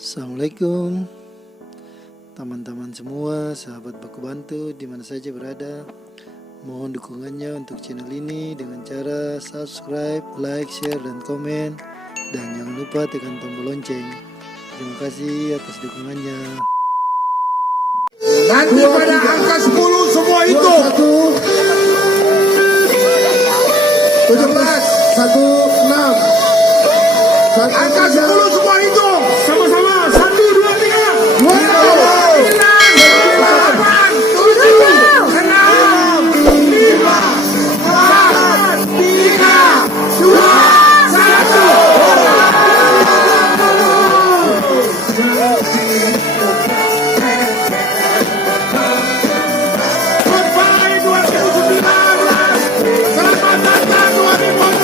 Assalamualaikum teman-teman semua, sahabat Baku Bantu di mana saja berada. Mohon dukungannya untuk channel ini dengan cara subscribe, like, share, dan komen. Dan jangan lupa tekan tombol lonceng. Terima kasih atas dukungannya. Nanti pada angka 10 semua itu 17 16 angka 10 semua itu sama-sama 1 2 3 9 8 7 6 5 4 3 2 1 Selamat datang 2020.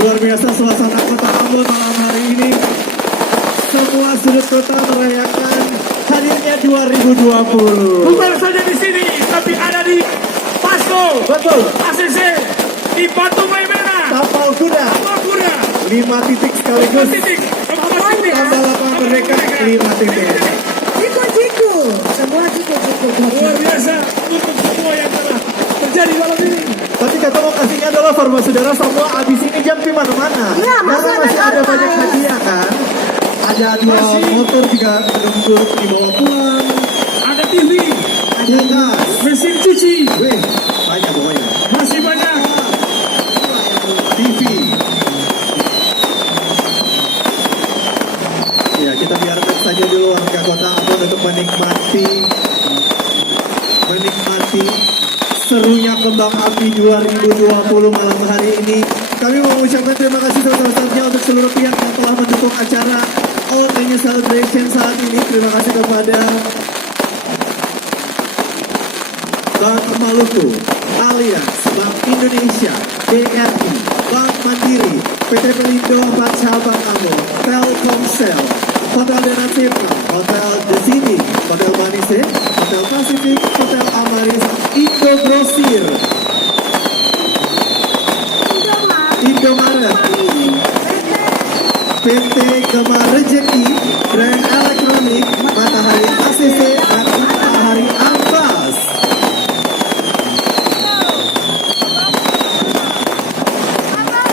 Luar biasa suasana kota Ambon malam hari ini. Semua sudut kota merayakan hadirnya 2020. Bukan saja di sini, tapi ada di Pasko, Betul. ACC, di Batu Maimena, Tapal kuda Makura, 5 titik 5 sekaligus. titik, 4 titik. Tambah lapangan mereka 5 titik. Jiku-jiku, semua jiku-jiku. Luar biasa untuk semua yang telah terjadi malam ini. Tapi kata lokasinya adalah Farma Saudara, semua abis ini jam di mana-mana. Iya, masih Karena masih ada ada banyak surprise. hadiah kan. Ada 2 motor juga menunggu dibawa pulang. Ada TV, Ada gas. mesin cuci, Wih, banyak pokoknya. masih banyak. TV. Ya, kita biarkan saja dulu warga kota Ambon untuk menikmati serunya kembang api 2020 malam hari ini. Kami mengucapkan terima kasih sebesar-besarnya untuk seluruh pihak yang telah mendukung acara All New Celebration saat ini. Terima kasih kepada Bank Maluku, Allianz, Bank Indonesia, BRI, Bank Mandiri, PT Pelindo 4 Cabang Ambon, Telkomsel, Hotel Denatirna, Hotel The City, Hotel Manise, Hotel Pasifik, Hotel Amaris, Indo Grosir, Indomaret, PT Gemar Rejeki, Grand Elektronik, Matahari ACC, dan Matahari Ampas.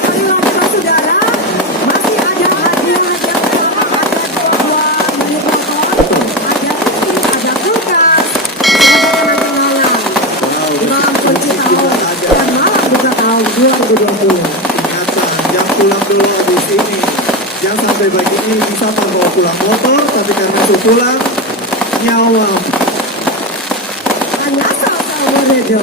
Dari warga saudara, masih ada hadiah yang sama, ada 2 unit motor, ada TV, ada kulkas, ada kenang-kenangan. Malam kunci tahun dan malam buka tahun 2020. Ingatan, jangan pulang dulu habis ini. Jangan sampai pagi ini bisa bawa pulang motor, tapi karena itu pulang nyawa. Hanya asal-asal rejo.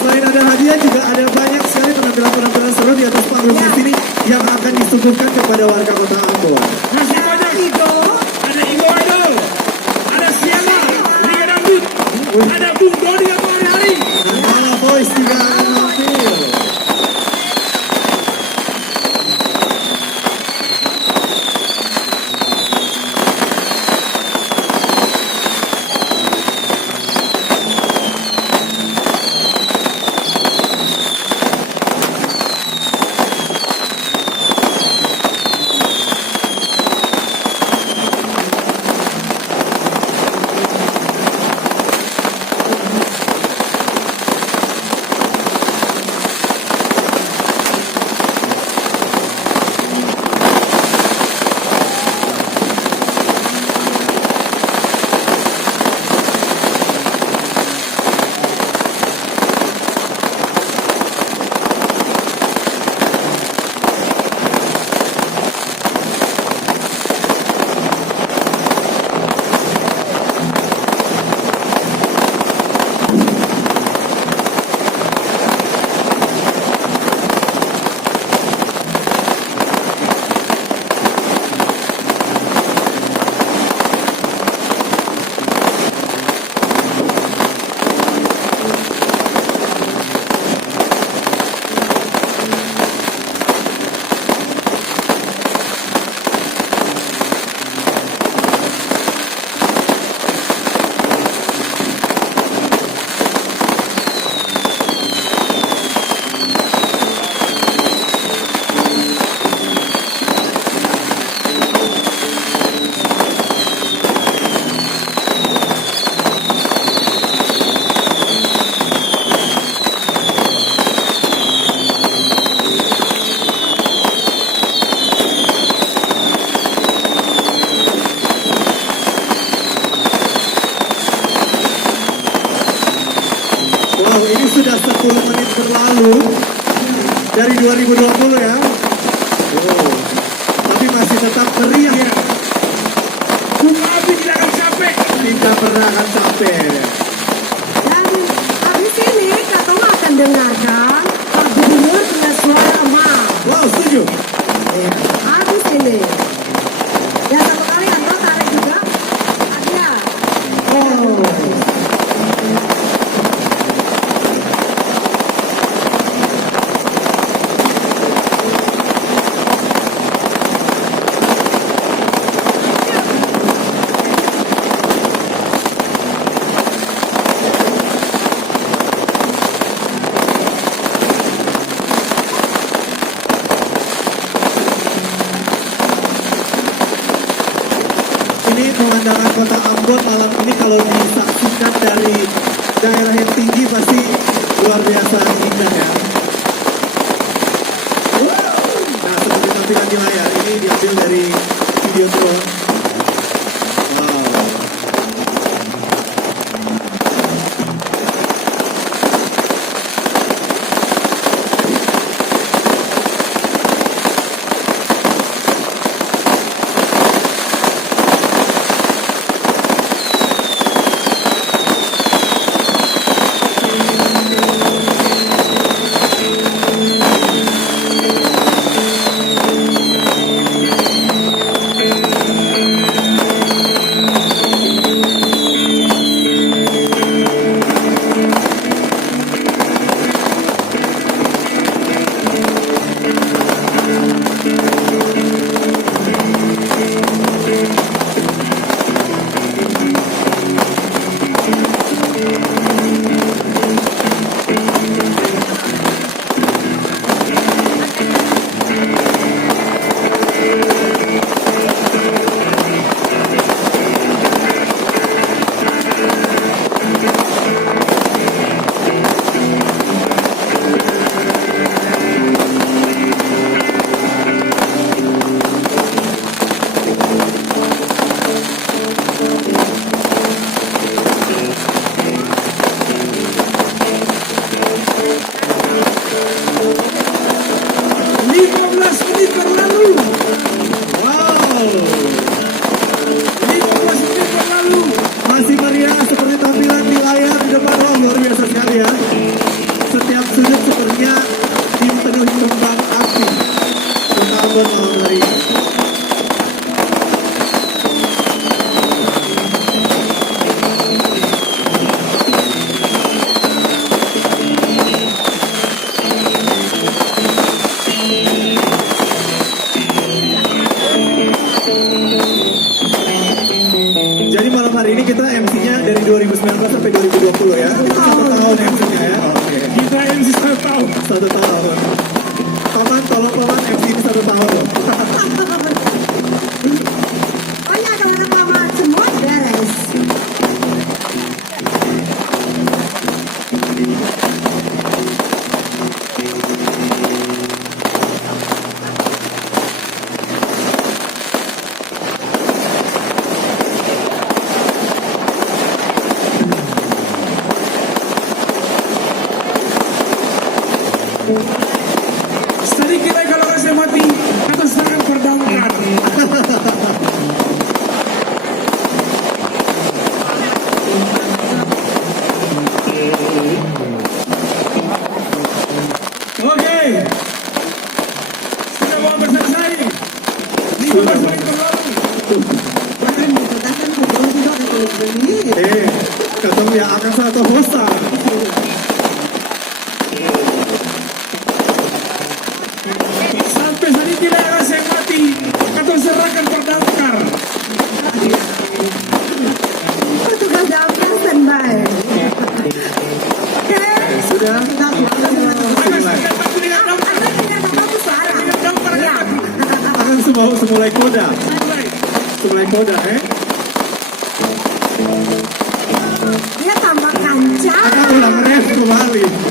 Selain ada hadiah juga ada banyak sekali penampilan-penampilan seru di atas panggung di sini yang akan disuguhkan kepada warga kota Ambon. Masih banyak. Igo, Ada Igo Idol, ada Siana, Liga Dangdut, ada Bung Dodi yang hari-hari. Dan Mala Boys juga akan mampir. Wow, ini sudah 10 menit berlalu dari 2020 ya. Wow, tapi masih tetap meriah ya. Bung Abi tidak akan capek. Tidak pernah akan capek. dan habis ini Kak akan dengarkan Pak Gubernur punya suara emas. Wow, setuju. Habis ini Ambon malam ini kalau disaksikan dari daerah yang tinggi pasti luar biasa indah ya. Nah, seperti tampilan di layar ini diambil dari video drone. Wow. Masih meriah seperti tampilan di layar di depan. Oh, luar biasa sekali ya. Setiap sudut sepertinya dipenuhi kembang api. Kota Ambon malam hari ini. Jadi malam hari ini kita MC-nya dari 2019 sampai 2020 ya. 1 tahun MC-nya ya. Oke. Kita MC 1 tahun. 1 tahun. Paman, tolong paman MC ini 1 tahun loh. Oh ya, teman-teman semua beres. Sedikit lagi kalau saya mati atas tangan berdamkar. Oke, sudah mau selesai. 15 menit berlalu. Bahkan dikatakan ngobrol juga ada 20 menit. Ketemu yang akan satu bosan. Sampai sedikit lagi saya mati atau serahkan berdamkar. Petugas damkar standby. Oke. Sudah. Kita keluar teman-teman. Mulai. Tapi dengan damkar. Anda tidak tahu suara. Dengan damkar Ya. Akan semulai koda. Semulai koda, Dia tambah kancah. Akan ulang ref kembali.